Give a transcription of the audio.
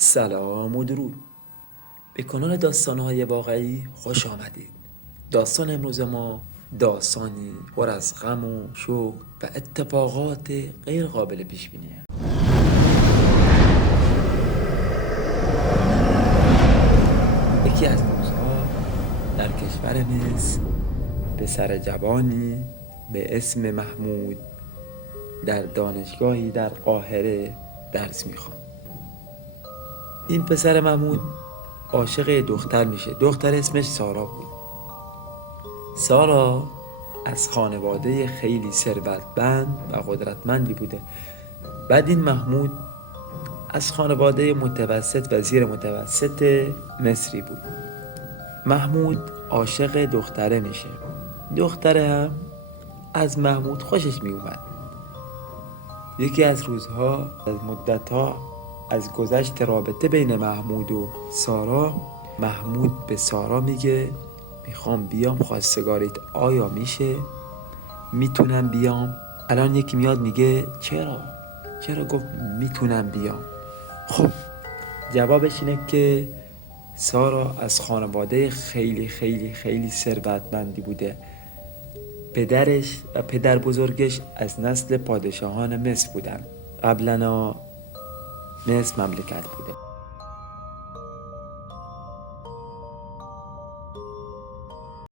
سلام و درود به کانال داستان‌های واقعی خوش آمدید. داستان امروز ما داستانی پر از غم و شوق و اتفاقات غیر قابل پیش بینیه. یکی از روزها در کشور مصر پسر جوانی به اسم محمود در دانشگاهی در قاهره درس می‌خواند. این پسر محمود عاشق دختر میشه. دختر اسمش سارا بود. سارا از خانواده خیلی ثروتمند و قدرتمندی بوده. بعد این محمود از خانواده متوسط و زیر متوسط مصری بود. محمود عاشق دختره میشه. دختره هم از محمود خوشش میومد. یکی از روزها از مدتها از گذشت رابطه بین محمود و سارا، محمود به سارا میگه میخوام بیام خواستگاریت، آیا میشه؟ میتونم بیام؟ الان یکی میاد میگه چرا گفت میتونم بیام. خب جوابش اینه که سارا از خانواده خیلی خیلی خیلی ثروتمندی بوده. پدرش و پدر بزرگش از نسل پادشاهان مصر بودن. قبلا مصر مملکت بوده.